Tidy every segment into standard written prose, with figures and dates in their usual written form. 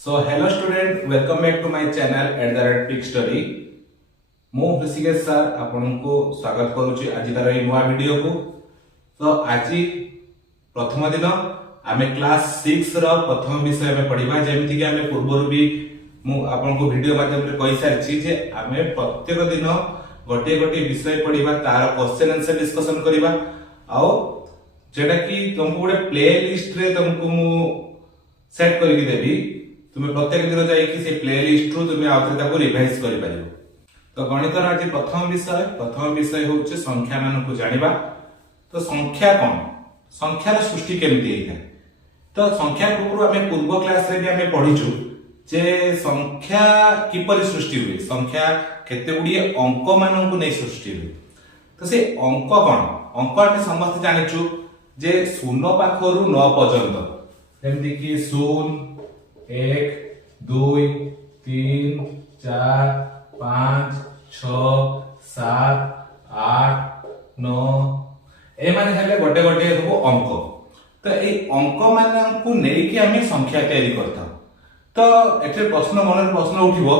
So hello student, welcome back to my channel @Pic Study. मु Rishikesh sir आपनको स्वागत करूची आज तार ए नवा वीडियो को। तो आज प्रथम दिन आमे क्लास 6 रो प्रथम विषय में पढिबा जेमिति कि आमे पूर्व भी मु आपनको वीडियो माध्यम रे कहि सारची जे आमे प्रत्येक दिन गोटे गोटे विषय पढिबा तार क्वेश्चन आंसर डिस्कशन करिबा आ जेटा कि तुमको गोटे प्ले लिस्ट रे तुमको मु सेट करके देबी। तुम्हें प्रत्येक दिन जाई कि से प्ले लिस्ट रो तुम्हें आउथरे ताको रिवाइज करि परिबो। तो गणित रा आज प्रथम विषय होचे संख्या मान को जानिबा। तो संख्या कोन, संख्या रा सृष्टि केमति हेता। तो संख्या को हमें पूर्व क्लास रे भी हमें पढिछु जे संख्या किपरि सृष्टि हुए, संख्या केते गुडी अंक मानन को नै सृष्टि हुए। तो से अंक कोन, अंक आमे समस्त जानिछु जे 0 पाखरु 9 पर्यंत जेमति कि 0 1 2 3 4 5 6 7 8 9 ए माने हेले गोटे गोटे सब अंक। तो ए अंक मानन को नै कि हमें संख्या तैयारी करता। तो एटे प्रश्न मन प्रश्न उठिबो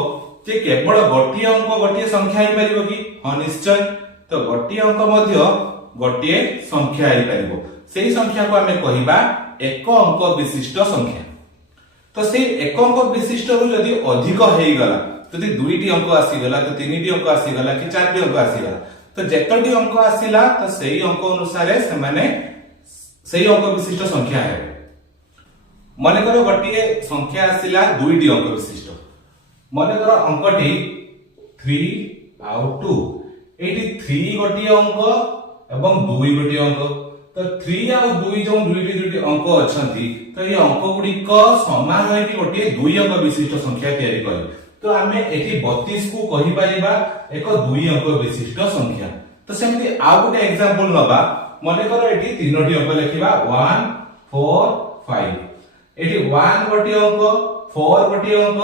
जे केवल गोटी अंक गोटी संख्या ही परिबो कि? हां निश्चय। तो गोटी अंक मध्य गोटी संख्या ही परिबो। सेही संख्या को हमें कहिबा एक अंक विशिष्ट संख्या। तो से एक अंक विशिष्ट रु यदि अधिक हेई गला, यदि दुईटी अंक आसी गला, तो तीनटी अंक आसी गला कि चारटी अंक आसी गला, तो जेतटी अंक आसीला तो सेही अंक अनुसार से माने सेही अंक विशिष्ट संख्या है। माने करो गोटे संख्या आसीला दुईटी अंक विशिष्ट। माने करो अंकटी 3 आउट 2, एटी 3 गोटी अंक एवं 2 गोटी अंक। तो 3 और 2 जो दुईटी अंक अछंती, तो ये अंक गुडी को समान होय कि गोटे 2 अंक विशिष्ट संख्या तैयारी करे। तो आमे एठी 32 को कहि परिबा एक 2 अंक विशिष्ट संख्या। तो सेमति आ गोटे एग्जांपल नबा। माने करो एठी तीनोटी अंक लिखिबा 1 4 5। एठी 1 गोटी अंक, 4 गोटी अंक,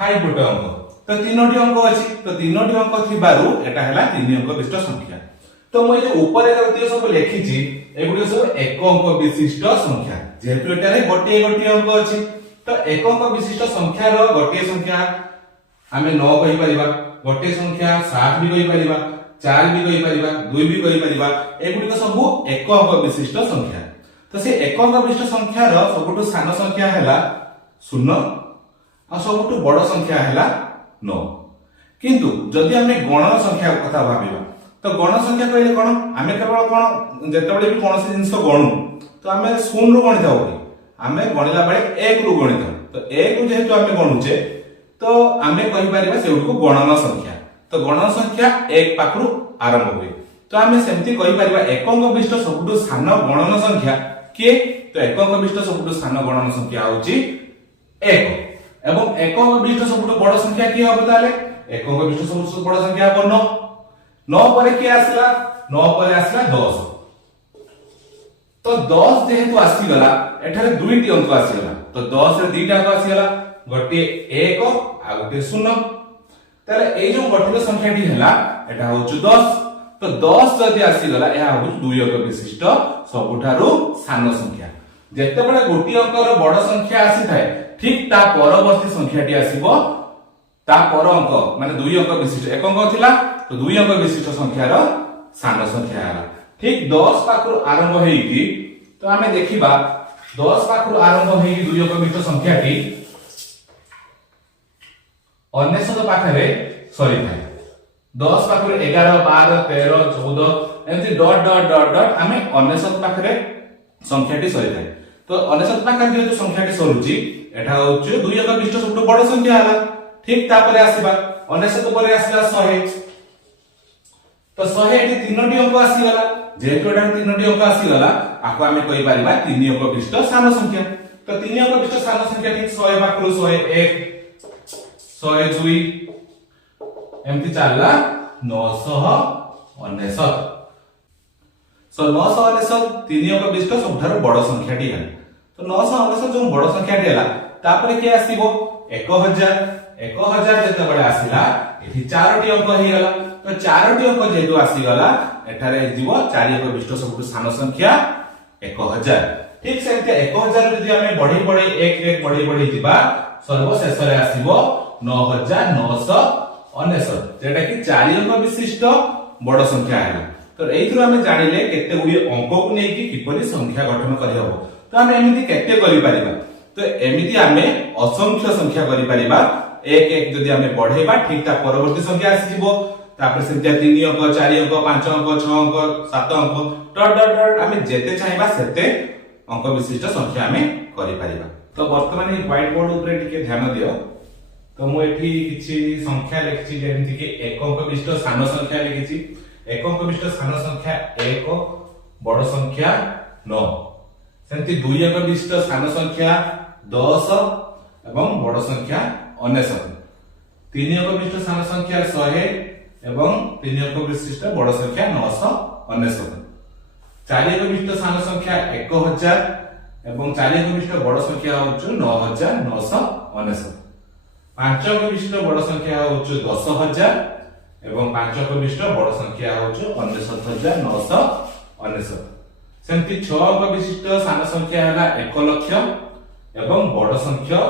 5 गोटी अंक। तो तीनोटी अंक अछि। तो तीनोटी अंक थिबारु एटा हला 3 अंक विशिष्ट संख्या। तो मैं जो ऊपर एक सब लिखिछि एगुडी सब एक अंक विशिष्ट संख्या। जेहेतु एटारे गोटे गोटे अंक अछि, तो एक अंक विशिष्ट संख्या रो गोटे संख्या हमें 9 कहि परिबा, गोटे संख्या 7 भी कहि परिबा, 4 भी कहि परिबा, 2 भी कहि परिबा। एगुडी सब एक अंक विशिष्ट संख्या। तो से एक अंक विशिष्ट संख्या रो सबटु सान संख्या हैला 0 आ सबटु बड़ संख्या हैला 9। किंतु जदि हमें गणन संख्या कथा भाबिबा, तो गण संख्या कहले कोन, आमे केवल कोन जेतबेले भी कोनसी जिंस गणु तो आमे 0 रु गणि थाउ, आमे गणिला बेले 1 रु गणि थाउ। तो 1 रु जेहेतु आमे गणुचे, तो आमे कहि परिबा सेउको गणन संख्या। तो गणन संख्या 1 पाखरु आरंभ हुए। तो आमे सेमति कहि परिबा एक अंक विशिष्ट सबटु सान गणन संख्या के? तो एक अंक विशिष्ट सबटु सान गणन संख्या होची 1 एवं एक अंक विशिष्ट सबटु बड़ संख्या की होबो? ताले एक अंक विशिष्ट सबटु बड़ संख्या होबो 9। 9 पर के आसला? 9 पर आसला 10। तो 10 जेहेतु आसी गला, एठारे दुईटी अंक आसी गला। तो 10 रे दुईटा अंक आसी गला, गोटे 1 आ गोटे 0। ताले ए जो गठित संख्याटी हला एटा होछु 10। तो 10 जदि आसी गला एहा होछु 2 अंक विशिष्ट सबुठारु सान संख्या। जेते बडे गोटी अंकर बड़ संख्या आसी थाए, ठीक ता परवर्ती संख्याटी आसीबो ता पर अंक माने 2 अंक विशिष्ट। एक अंक थिला तो 2 अंक विशिष्ट संख्यार सान संख्या हला। ठीक 10 पाखरु आरंभ हेइकी, तो आमे देखिबा 10 पाखरु आरंभ हेइकी 2 अंक विशिष्ट संख्याटी 99 पाखरे सरी थाए। 10 पाखरु 11 12 13 14 एमति डॉट डॉट डॉट डॉट आमे 99 पाखरे संख्याटी सरी थाए। तो 99 पाखरे जो संख्याटी सरुची एटा होछु 2 अंक विशिष्ट सबटु बड़ संख्या हला। ठीक तापरे आसीबा 99 परे आसीला 100। तो 100 एठी तीनोटी अंक आसी गला। जेहेतु एटा तीनोटी अंक आसी गला, आको हमें कहि परिबा 3 अंक विशिष्ट सान संख्या। तो 3 अंक विशिष्ट सान संख्या ठीक 100 पाखरु 101 102 एमति चालला 999। सो 999 3 अंक विशिष्ट सबठारु बड़ संख्याटी है। तो 999 जो बड़ संख्याटी हला, तापरे के आसीबो 1000। 1000 जेते बडे आसीला एठी 4टी अंक हे गला। तो 4टी अंक जेतु आसी गला, एठारे जीवो 4 अंक विशिष्ट सबटु सान संख्या 1000। ठीक सेमते 1000 जदि हमें बढ़ी बढ़ी एक एक बढ़ी बढ़ी जिबा सर्वशेष रे आसीबो 9999 जेटा कि 4 अंक विशिष्ट बड़ संख्या है। तो एइथरो हमें जानिले केते गुडी अंक को नै कि किपरि संख्या गठन करि हबो। तो हम एमिति केते करि परिबा, तो एमिति हमें असंख्य संख्या करि परिबा। एक एक जदि हमें बढ़ेबा ठीक ता परवर्ती संख्या आसी जिवो, तापर सेते 3 अंक 4 अंक 5 अंक 6 अंक 7 अंक डॉट डॉट डॉट हमें जेते चाहेबा सेते अंक विशिष्ट संख्या हमें करि परिबा। तो वर्तमान ए व्हाइट बोर्ड ऊपर टिके ध्यान दियो। तो मु एठी किछि संख्या लिखछि जेमिति कि एक अंक विशिष्ट सान संख्या लिखिछि। एक अंक विशिष्ट सान संख्या 1 बड़ संख्या 9, सेमति 2 अंक विशिष्ट सान संख्या 10 एवं बड़ संख्या 99, 3 अंक विशिष्ट सान संख्या 100 एवं 3 अंक विशिष्ट बड़ संख्या 999, 4 अंक विशिष्ट सान संख्या 1000 एवं 4 अंक विशिष्ट बड़ संख्या होछु 9999, 5 अंक विशिष्ट बड़ संख्या होछु 10000 एवं 5 अंक विशिष्ट बड़ संख्या होछु 99999, सेमति 6 अंक विशिष्ट सान संख्या हला 1 लाख एवं बड़ संख्या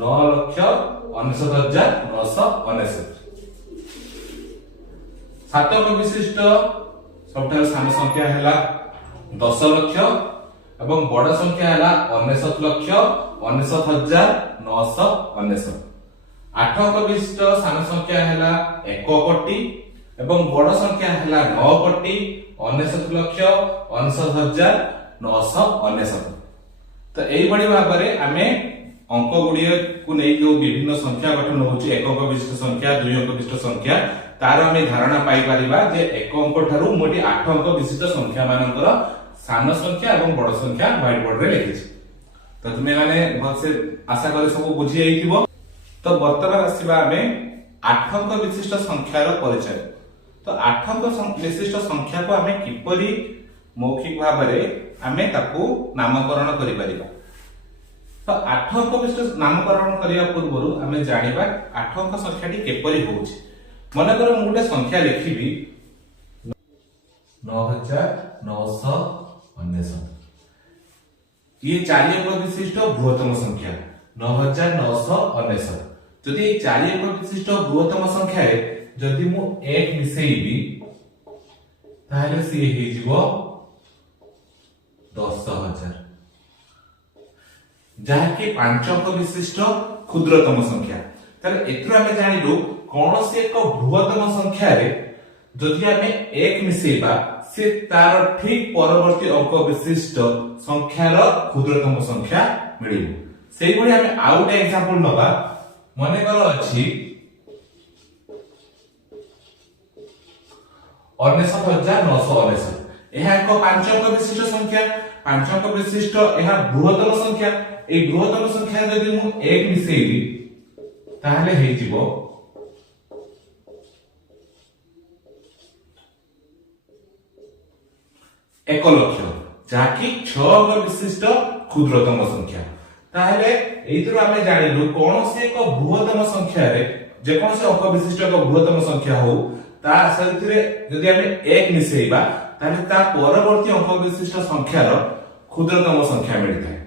9,99,999, 7 अंक विशिष्ट सबठार सान संख्या हला 10 लाख एवं बड़ संख्या हला 19,99,999, 8 अंक विशिष्ट सान संख्या हला 1 कोटी एवं बड़ संख्या हला 9 कोटी 99,99,999। तो एई बड़ी भाबरे आमे अंक गुड़िए को नै जो विभिन्न संख्या गठन होउची, एक अंक विशिष्ट संख्या 2 अंक विशिष्ट संख्या तार हमें धारणा पाई परिबा जे एक अंक ठारू मोटी 8 अंक विशिष्ट संख्या मानकर सान संख्या एवं बड़ संख्या व्हाइट बोर्ड रे लिखिछि। तो तुमे माने भलसे आशा करे सब बुझी आइथिबो। तो वर्तमान आसीबा हमें 8 अंक विशिष्ट संख्यार परिचय। तो 8 अंक विशिष्ट संख्या को हमें किपरि मौखिक भाबरे हमें ताकू नामकरण करि परिबा। तो 8 अंक विशिष्ट नामकरण करिया पूर्वरु हमें जानिबा 8 अंक संख्याटी केपरि होउछि। मन कर मु गोटे संख्या लिखिबी 9999, ये 4 अंक विशिष्ट बृहत्तम संख्या 9999। जदि 4 अंक विशिष्ट बृहत्तम संख्या रे जदि मु 1 मिसेइबी ताहले सी हे जिवो 10000, जहा कि 5 अंक विशिष्ट क्षुद्रतम संख्या। ताले एथरो हमें जानिलु कोनोसी एक बृहत्तम संख्या रे जदि हमें 1 मिसेइबा से तार ठीक परवर्ती अंक विशिष्ट संख्यार क्षुद्रतम संख्या मिलिबो। सेही भली हमें आउट एग्जांपल नबा। मने कर अछि 99999, एहा एक 5 अंक विशिष्ट संख्या, 5 अंक विशिष्ट एहा बृहत्तम संख्या। ए बृहत्तम संख्या जदि मु 1 मिसेइबी ताहले हे जिवो 1 लाख, जाकी 6 अंक विशिष्ट क्षुद्रतम संख्या। ताहले एइतरो हमें जानिलु कोनोसी एक बृहत्तम संख्या रे जे कोनोसी अंक विशिष्ट एक बृहत्तम संख्या हो ता सहितरे जदि हमें 1 मिसेइबा ताहले ता परवर्ती अंक विशिष्ट संख्यार क्षुद्रतम संख्या मिलथाय।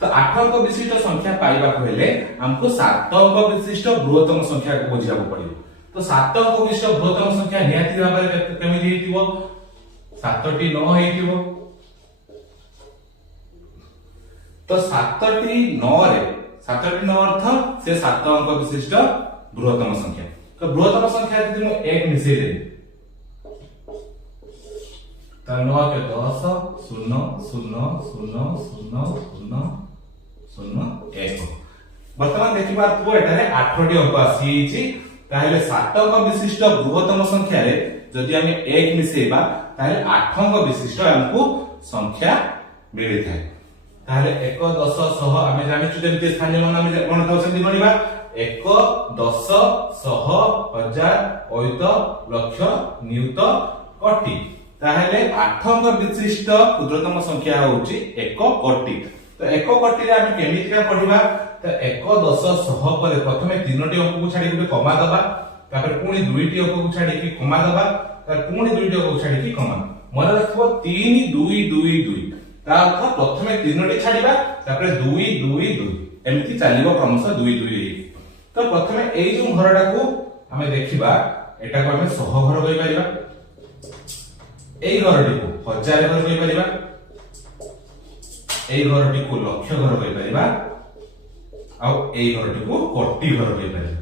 तो 8 अंक विशिष्ट संख्या पाइबा हेले हमको 7 अंक विशिष्ट बृहत्तम संख्या को बुझियाबो पड़िबो। तो 7 अंक विशिष्ट बृहत्तम संख्या निहाती भाबरे केमिति हेतिबो, 7टी 9 हेतिबो। तो 7टी 9 रे 7टी 9 अर्थ से 7 अंक विशिष्ट बृहत्तम संख्या। तो बृहत्तम संख्या यदि मु 1 मिसेइ देबी त 9 के 10 0 0 0 0 0 1। वर्तमान देखिबा तो एटारे 8टी अंक आसीछि। ताहले 7 अंक विशिष्ट बृहत्तम संख्या रे जदि हमें 1 मिसेइबा ताहले 8 अंक विशिष्ट हमको संख्या मिलि थाए। ताहले 1 10 100 हमें जानिछु जेमति स्थानीय मान हमें कोन थाउ सेमति गणिबा 1 10 100 1000 अयुत लक्ष नियुत कोटि। ताहले 8 अंक विशिष्ट क्षुद्रतम संख्या होउची 1 कोटि। तो 1 कोटि रे हमें केमितिका पढिबा तो 1 10 100 पर प्रथमे 3टी अंक को छाडी के कमा दबा, तापर पुनी 2टी अंक को छाडी के कमा दबा, तापर पुनी 2टी अंक को छाडी के कमा। मन रखबो 3 2 2 2 ता अर्थ प्रथमे तीनोटी छाड़िबा तापर 2 2 2 एमती चलिबो क्रमशः 2 2 तो प्रथमे एई जो घरटा को हमें देखिबा एटा को हमें सह घर कहि परिबा एई घरटी को हजार घर कहि परिबा एई घरटी को लक्ष घर कहि परिबा आ एई घरटी को कोटि घर कहि परिबा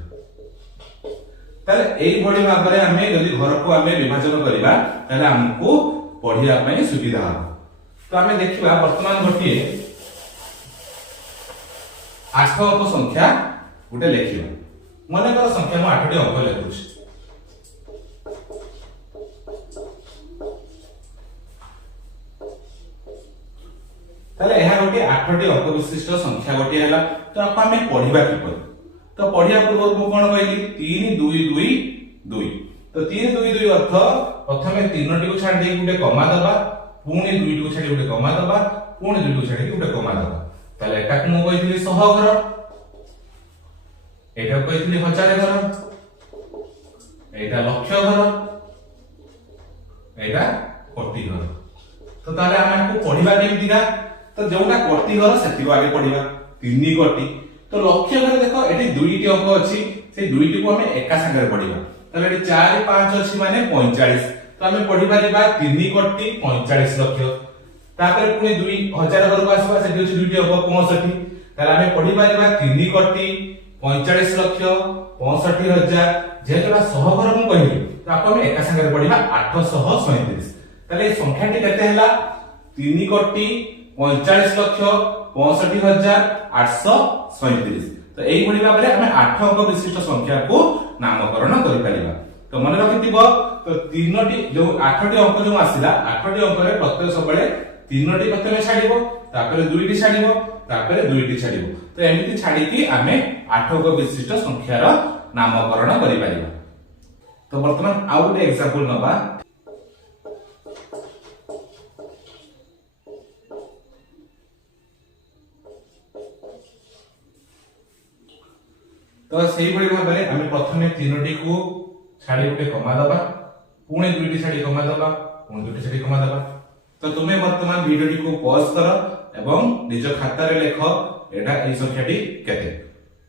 ताले एई भली भाबरे हमें यदि घर को हमें विभाजन करिबा ताले हमको पढिया पई सुविधा हो तो हमें देखिबा वर्तमान गोटे 8 अंक संख्या गोटे लेखिबा मन कर संख्या म 8 टी अंक लेखुछि ताले एहा गोटे 8 टी अंक विशिष्ट संख्या गोटे हैला तो आप हमें पढिबा किपर तो पढिया पूर्व को कोन कहली 3 2 2 2 तो 3 2 2 अर्थ प्रथमे तीनोटी को छाडी गुटे कमा दबा पुणी दुईटी को छाडी गुटे कमा दबा पुणी दुईटी को छाडी गुटे कमा दबा ताले एटा को कहली सह घर एटा कहली हजार घर एटा लक्ष घर एटा कोटि घर तो ताले हमको पढिबा केमितिका तो जोटा कोटि घर सेति आगे पढिबा 3 कोटि तो लक्ष्य घर देखो एटी दुईटी अंक अछि से दुईटी को हमें एका संगे पढिबा तले एटी 4 5 अछि माने 45 तो हमें पढि परिबा 3 कोटि 45 लक्ष तापर पुनी 2000 घर को आसीबा सेठी अछि दुईटी अंक 65 ताले हमें पढि परिबा 3 कोटि 45 लक्ष 65000 जेतोरा सह घर मु कहिली तो आप हमें एका संगे पढिबा 837 ताले संख्याटी केते हला 3 कोटि 45 लक्ष 65837 तो एई भली भाबरे हमें 8 अंक विशिष्ट संख्या को नामकरण करि परिबा तो मन रखिथिबो तो तीनोटी जो 8 टी अंक जो आसिला 8 टी अंक रे प्रत्येक सबले तीनोटी प्रथमे छाडिबो तापर दुईटी छाडिबो तापर दुईटी छाडिबो तो एमिति छाडी की हमें 8 अंक विशिष्ट संख्यार नामकरण करि परिबा तो वर्तमान आउ गोटे एग्जांपल नबा तो सेही भली भाबरे हमें प्रथमे तीनोटी को छाडी गुटे कमा दबा पुणी दुईटी छाडी कमा दबा पुणी दुईटी छाडी कमा दबा तो तुमे वर्तमान वीडियो को पॉज कर एवं निज खाता रे लेख एटा ए संख्याटी केते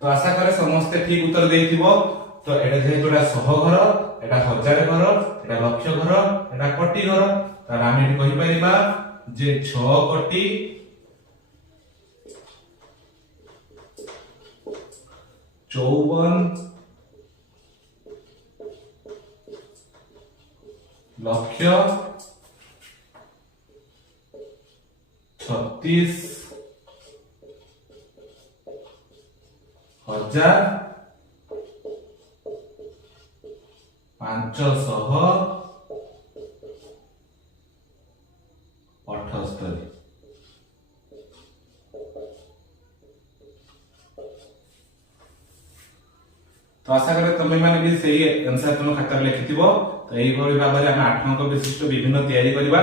तो आशा करे समस्त ठीक उत्तर देइथिबो तो एटा जेतोडा सह घर एटा हजार घर एटा लक्ष घर एटा कोटि घर त हम एठी कहि परिबा जे 6 कोटि 54 लक्ष 36 हजार 578 तो आशा करे तुम मैंने भी सही आंसर तुम खाता लिखिथिबो तो एई भली भाबरे हम 8 अंक विशिष्ट विभिन्न तयारी करबा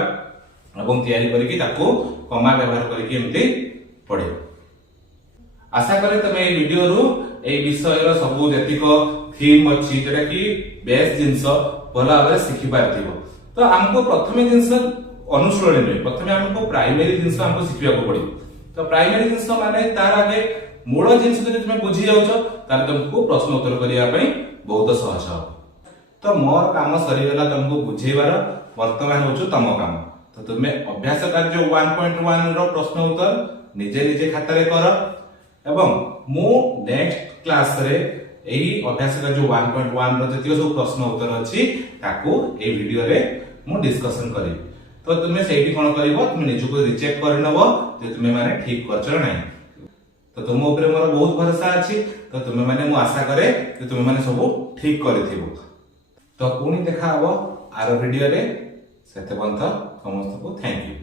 एवं तयारी करके ताको कमा व्यवहार करके एमती पढिबो आशा करे तुम ए वीडियो रु ए विषय रो सब जतिक थीम अछि जेटा कि बेस जिंस भला भाबरे सिखि पारथिबो तो हमको प्रथम जिंस अनुसरण नै प्रथमे हमको प्राइमरी जिंस हमको सिखिया को पड़िबो तो प्राइमरी जिंस माने तार आगे मूल जिंस जदि तुम बुझी जाउछ तार तुमको प्रश्न उत्तर करिया पई बहुत सहज हो तो मोर काम सरी गला तुमको बुझेबार वर्तमान होछु तम काम तो तुमे अभ्यास कार्य 1.1 रो प्रश्न उत्तर निजे निजे खाता रे कर एवं मु नेक्स्ट क्लास रे एही अभ्यास कार्य 1.1 रो जति सब प्रश्न उत्तर अछि ताको ए वीडियो रे मु डिस्कशन करी तो तुमे सेठी कोन करबो तुमे निजु को रिचेक कर नबो जे तुमे माने ठीक करछ नै तो तुम ऊपर मोर बहुत भरोसा अछि तो तुमे माने मु आशा करे कि तुमे माने सब ठीक करथिबो तो पुनी देखा हबो आरो वीडियो रे सेते बंत समस्त को थैंक यू।